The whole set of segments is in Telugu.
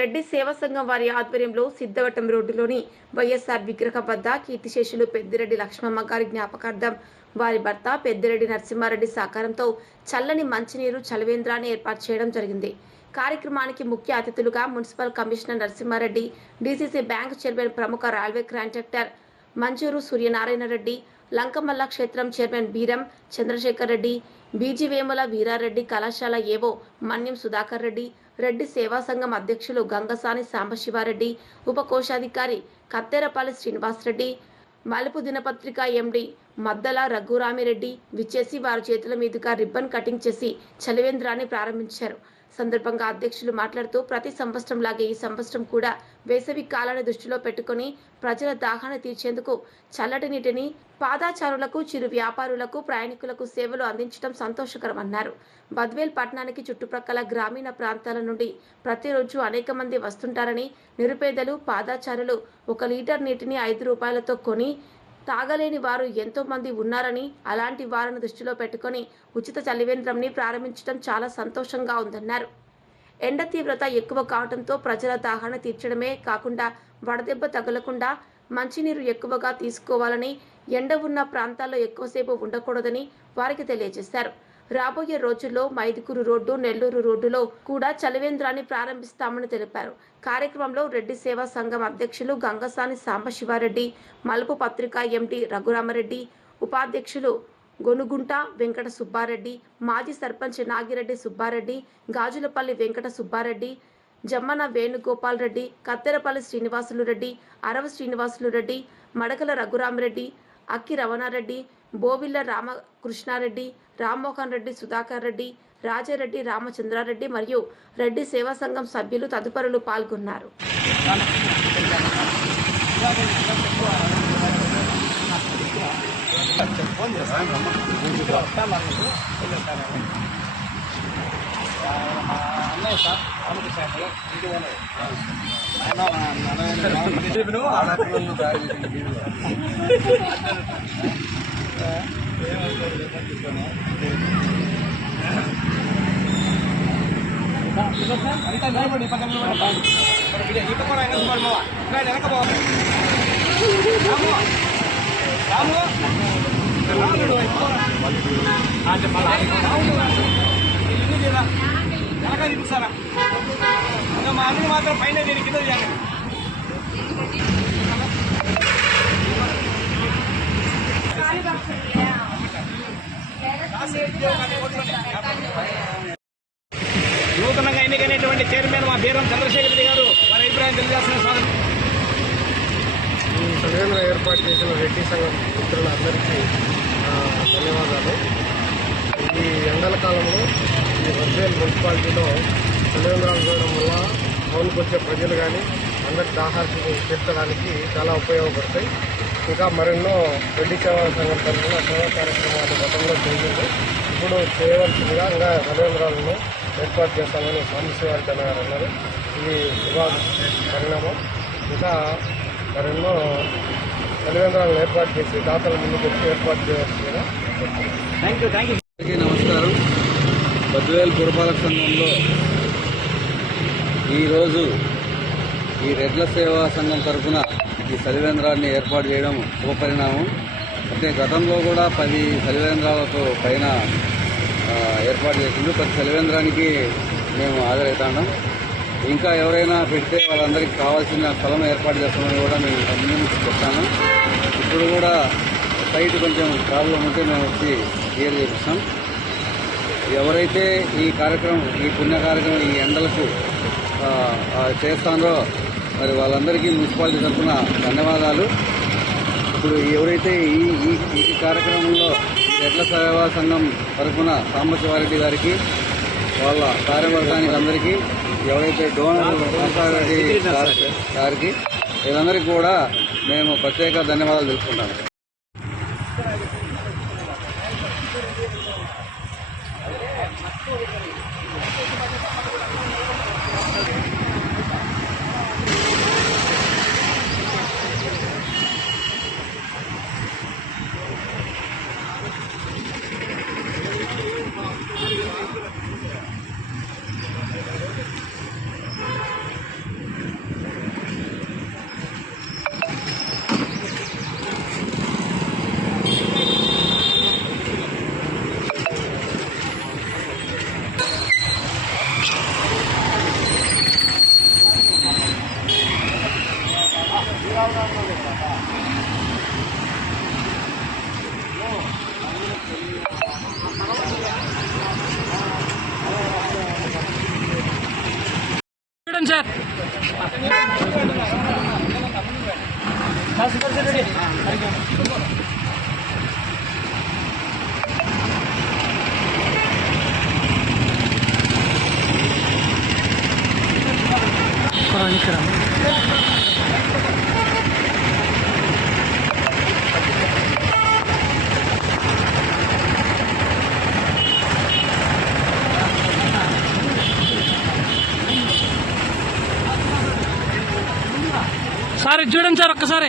రెడ్డి సేవా సంఘం వారి ఆధ్వర్యంలో సిద్ధవటం రోడ్డులోని వైఎస్ఆర్ విగ్రహం వద్ద కీర్తిశేషులు పెద్దిరెడ్డి లక్ష్మమ్మ గారి జ్ఞాపకార్థం వారి భర్త పెద్దిరెడ్డి నరసింహారెడ్డి సహకారంతో చల్లని మంచినీరు చలవేంద్రాన్ని ఏర్పాటు చేయడం జరిగింది. కార్యక్రమానికి ముఖ్య అతిథులుగా municipal commissioner Narasimhareddy DCC bank chairman ప్రముఖ రైల్వే కాంట్రాక్టర్ మంజూరు సూర్యనారాయణ రెడ్డి లంకమల్ల క్షేత్రం చైర్మన్ బీరం చంద్రశేఖర్ రెడ్డి బీజీ వేముల వీరారెడ్డి కళాశాల ఏవో మన్యం సుధాకర్ రెడ్డి రెడ్డి సేవా సంఘం అధ్యక్షులు గంగసాని సాంబశివారెడ్డి ఉపకోశాధికారి కత్తెరపల్లి శ్రీనివాసరెడ్డి మలుపు దినపత్రిక ఎండి మద్దల రఘురామిరెడ్డి విచ్చేసి వారి చేతుల మీదుగా రిబ్బన్ కటింగ్ చేసి చలివేంద్రాన్ని ప్రారంభించారు. సందర్భంగా అధ్యక్షులు మాట్లాడుతూ ప్రతి సంవత్సరం లాగే ఈ సంవత్సరం కూడా వేసవి కాలాన్ని దృష్టిలో పెట్టుకుని ప్రజల దాహాన్ని తీర్చేందుకు చల్లటి నీటిని పాదాచారులకు చిరు వ్యాపారులకు ప్రయాణికులకు సేవలు అందించడం సంతోషకరమన్నారు. బద్వేల్ పట్టణానికి చుట్టుప్రక్కల గ్రామీణ ప్రాంతాల నుండి ప్రతిరోజు అనేక మంది వస్తుంటారని నిరుపేదలు పాదాచారులు ఒక లీటర్ నీటిని ఐదు రూపాయలతో కొని తాగలేని వారు ఎంతో మంది ఉన్నారని అలాంటి వారిని దృష్టిలో పెట్టుకొని ఉచిత చలివేంద్రంని ప్రారంభించడం చాలా సంతోషంగా ఉందన్నారు. ఎండ తీవ్రత ఎక్కువ కావడంతో ప్రజల దాహాన్ని తీర్చడమే కాకుండా వడదెబ్బ తగలకుండా మంచినీరు ఎక్కువగా తీసుకోవాలని ఎండ ఉన్న ప్రాంతాల్లో ఎక్కువసేపు ఉండకూడదని వారికి తెలియజేశారు. రాబోయే రోజుల్లో మైదుకూరు రోడ్డు నెల్లూరు రోడ్డులో కూడా చలివేంద్రాన్ని ప్రారంభిస్తామని తెలిపారు. కార్యక్రమంలో రెడ్డి సేవా సంఘం అధ్యక్షులు గంగసాని సాంబశివారెడ్డి మలుపు పత్రిక ఎండి రఘురామరెడ్డి ఉపాధ్యక్షులు గొనుగుంట వెంకట సుబ్బారెడ్డి మాజీ సర్పంచ్ నాగిరెడ్డి సుబ్బారెడ్డి గాజులపల్లి వెంకట సుబ్బారెడ్డి జమ్మన వేణుగోపాల్ రెడ్డి కత్తెరపల్లి శ్రీనివాసులు రెడ్డి అరవ శ్రీనివాసులు రెడ్డి మడకల రఘురామరెడ్డి అక్కి రమణారెడ్డి బోవిల్ల రామకృష్ణారెడ్డి రామ్మోహన్ రెడ్డి సుధాకర్ రెడ్డి రాజారెడ్డి రామచంద్రారెడ్డి మరియు రెడ్డి సేవా సంఘం సభ్యులు తదుపరులు పాల్గొన్నారు. మా అన్ని మాత్రం పైన దీని కింద చేయాలి నూతనంగా ఎన్నికైనటువంటి చైర్మన్ మా బీరం చంద్రశేఖర్ రెడ్డి గారు వారి అభిప్రాయం తెలియజేస్తున్న స్వాగతం. ఈ ఏర్పాటు చేసిన రెడ్డి సంఘం మిత్రులందరికీ ధన్యవాదాలు. ఈ ఎండల కాలంలో ఈ వర్జేల్ మున్సిపాలిటీలో శిలేంద్రాలు చూడడం వల్ల టౌన్కి వచ్చే ప్రజలు కానీ అందరికి ఆహారం తీర్చడానికి చాలా ఉపయోగపడతాయి. ఇంకా మరెన్నో పెళ్ళి సేవా సంఘం తరఫున సేవా కార్యక్రమాలు గతంలో చేసింది ఇప్పుడు చేయవలసిందిగా ఇంకా శిలేంద్రాలను ఏర్పాటు చేస్తామని సాంబశివారి గారు అన్నారు. ఇది శుభ పరిణామం. ఇంకా మరెన్నో చలివేంద్రాలను ఏర్పాటు చేసి దాతల ముందుకు వచ్చి ఏర్పాటు చేయాల్సిందిగా థ్యాంక్ యూ థ్యాంక్ యూ నమస్కారం. బద్వేల్ పురపాలక సంఘంలో ఈరోజు ఈ రెడ్ల సేవా సంఘం తరఫున ఈ సలివేంద్రాన్ని ఏర్పాటు చేయడం శుభపరిణామం అంటే గతంలో కూడా పది సలివేంద్రాలతో పైన ఏర్పాటు చేసింది ప్రతి సలివేంద్రానికి మేము హాజరవుతాం ఇంకా ఎవరైనా పెడితే వాళ్ళందరికీ కావాల్సిన స్థలం ఏర్పాటు చేస్తామని కూడా మేము ముందు చెప్తాను. ఇప్పుడు కూడా సైట్ కొంచెం ప్రాబ్లం ఉంటే మేము వచ్చి క్లియర్ చేపిస్తాం. ఎవరైతే ఈ కార్యక్రమం ఈ పుణ్య కార్యక్రమం ఈ ఎండలకు చేస్తానో చేస్తారో మరి వాళ్ళందరికీ మున్సిపాలిటీ తరఫున ధన్యవాదాలు. ఇప్పుడు ఎవరైతే ఈ ఈ ఈ కార్యక్రమంలో ఎడ్ల సేవా సంఘం తరఫున సాంబశివారెడ్డి గారికి వాళ్ళ కార్యవర్గానికి అందరికీ ఎవరైతే డోనర్ నరసారెడ్డి గారికి వీళ్ళందరికీ కూడా మేము ప్రత్యేక ధన్యవాదాలు తెలుసుకుంటాము సార్ ఇక్కడ ఇక్కడ ఇది చూడండి సార్ ఒక్కసారి.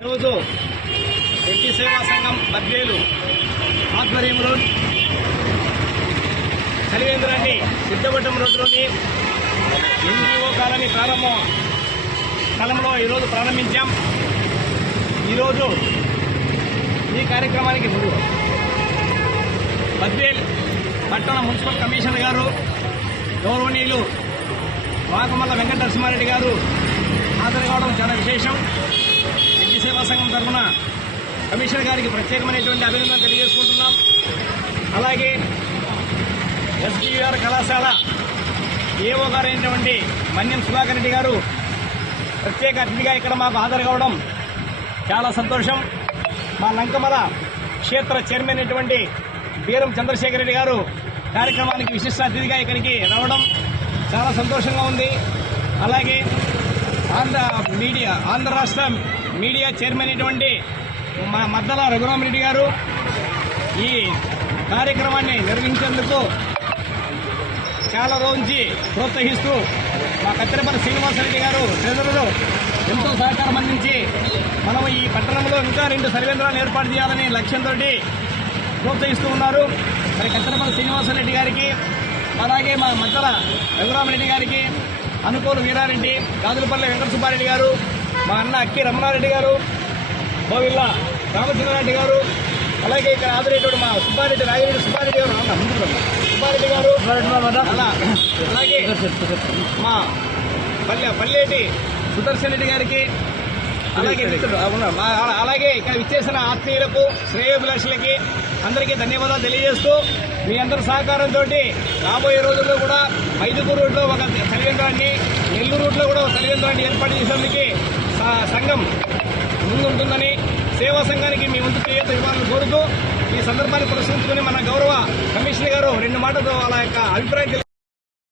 ఈరోజు ఎట్టి సేవా సంఘం బద్వేలు ఆధ్వర్యంలో చలివేంద్రాన్ని సిద్ధపట్టం రోజులోని ఎన్జిఓ కాలనీ ప్రారంభం స్థలంలో ఈరోజు ప్రారంభించాం. ఈరోజు ఈ కార్యక్రమానికి ముందు బద్వేల్ పట్టణ మున్సిపల్ కమిషనర్ గారు గౌరవనీయులు వాకమల్ల వెంకట నరసింహారెడ్డి గారు హాజరు కావడం చాలా విశేషం. రెడ్డి సేవా సంఘం తరఫున కమిషనర్ గారికి ప్రత్యేకమైనటువంటి అభినందన తెలియజేసుకుంటున్నాం. అలాగే ఎస్బీఆర్ కళాశాల ఏఓ గారైనటువంటి మన్యం సుధాకర్ రెడ్డి గారు ప్రత్యేక అతిథిగా ఇక్కడ మాకు హాజరు కావడం చాలా సంతోషం. మా లంకమల క్షేత్ర చైర్మన్ అయినటువంటి బీరం చంద్రశేఖర్ రెడ్డి గారు కార్యక్రమానికి విశిష్ట అతిథిగా ఇక్కడికి రావడం చాలా సంతోషంగా ఉంది. అలాగే ఆంధ్ర మీడియా ఆంధ్ర రాష్ట్ర మీడియా చైర్మన్ అయినటువంటి మా మద్దల రఘురామరెడ్డి గారు ఈ కార్యక్రమాన్ని నిర్వహించేందుకు చాలా రోజు ప్రోత్సహిస్తూ మా కత్తిరపల్లి శ్రీనివాసరెడ్డి గారు ట్రెజరరు ఎంతో సహకారం అందించి మనం ఈ పట్టణంలో ఇంకా రెండు సర్వేంద్రాలు ఏర్పాటు చేయాలని లక్ష్యంతో ప్రోత్సహిస్తూ ఉన్నారు మరి కత్తెరపల్లి శ్రీనివాసరెడ్డి గారికి అలాగే మా మద్దల రఘురామరెడ్డి గారికి అనుకోలు వీరారెడ్డి గాజులపల్లి వెంకట సుబ్బారెడ్డి గారు మా అన్న అక్కి రమణారెడ్డి గారు బోవిల్ల రామచంద్రారెడ్డి గారు అలాగే ఇక్కడ ఆదరేటోడు మా సుబ్బారెడ్డి రాగిరెడ్డి సుబ్బారెడ్డి గారు. సుబ్బారెడ్డి గారు అలా అలాగే మా పల్లె పల్లెటి సుదర్శన్ రెడ్డి గారికి అలాగే అలాగే ఇక్కడ ఇచ్చేసిన ఆత్మీయులకు శ్రేయభిలాషులకి అందరికీ ధన్యవాదాలు తెలియజేస్తూ మీ అందరి సహకారంతో రాబోయే రోజుల్లో కూడా మైదుకూరు రూట్లో ఒక సలివేంద్రాన్ని నెల్లూరు రూట్లో కూడా ఒక సలివేంద్రాన్ని ఏర్పాటు చేసేందుకు సంఘం ముందుంటుందని సేవా సంఘానికి మీ ముందు చేయూత ఇవ్వాలని కోరుతూ ఈ సందర్భాన్ని ప్రశ్నించుకుని మన గౌరవ కమిషనర్ గారు రెండు మాటలు వాళ్ళ యొక్క అభిప్రాయం